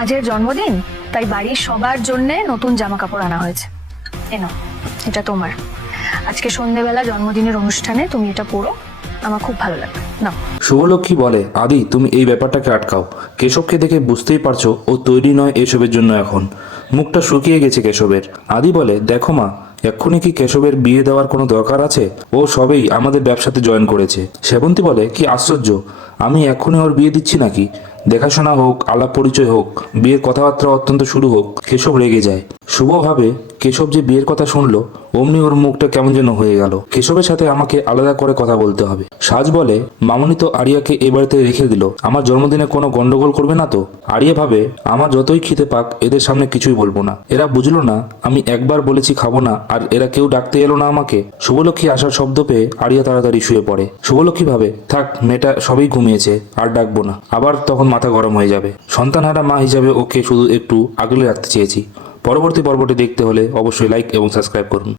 সাজের জন্মদিন, তাই বাড়ির সবার জন্য নতুন জামা কাপড় আনা হয়েছে। এনো, এটা তোমার। আজকে সন্ধ্যেবেলা জন্মদিনের অনুষ্ঠানে তুমি এটা পরো, আমার খুব ভালো লাগবে। নাও। শুভলক্ষ্মী বলে, আদি তুমি এই ব্যাপারটাকে আটকাও। কেশবকে দেখে বুঝতেই পারছো ও তৈরি নয় এসবের জন্য। এখন মুখটা শুকিয়ে গেছে কেশবের। আদি বলে, দেখো মা, এক্ষুনি কি কেশবের বিয়ে দেওয়ার কোনো দরকার আছে? ও সবেই আমাদের ব্যবসাতে জয়েন করেছে। সেবন্তী বলে, কি আশ্চর্য, আমি এক্ষুনি ওর বিয়ে দিচ্ছি নাকি? দেখাশোনা হোক, আলাপ পরিচয় হোক, বিয়ের কথাবার্তা অত্যন্ত শুরু হোক। কেশব রেগে যায়। শুভ ভাবে কেশব যে বিয়ের কথা শুনলো, অমনি ওর মুখটা কেমন যেন হয়ে গেল। কেশবের সাথে আমাকে আলাদা করে কথা বলতে হবে। সাজ বলে, মামনি তো আরিয়াকে এ বাড়িতে রেখে দিল, আমার জন্মদিনে কোনো গন্ডগোল করবে না তো? আরিয়া ভাবে, আমার যতই খিদে পাক এদের সামনে কিছুই বলবো না। এরা বুঝলো না আমি একবার বলেছি খাবো না, আর এরা কেউ ডাকতে এলো না আমাকে। শুভলক্ষ্মী আসার শব্দ পেয়ে আরিয়া তাড়াতাড়ি শুয়ে পড়ে। শুভলক্ষ্মী ভাবে, থাক, মেয়েটা সবই ঘুমিয়েছে, আর ডাকবো না, আবার তখন মাথা গরম হয়ে যাবে। সন্তানহারা মা হিসাবে ওকে শুধু একটু আগলে রাখতে চেয়েছি। পরবর্তী পর্বটি দেখতে হলে অবশ্যই লাইক এবং সাবস্ক্রাইব করুন।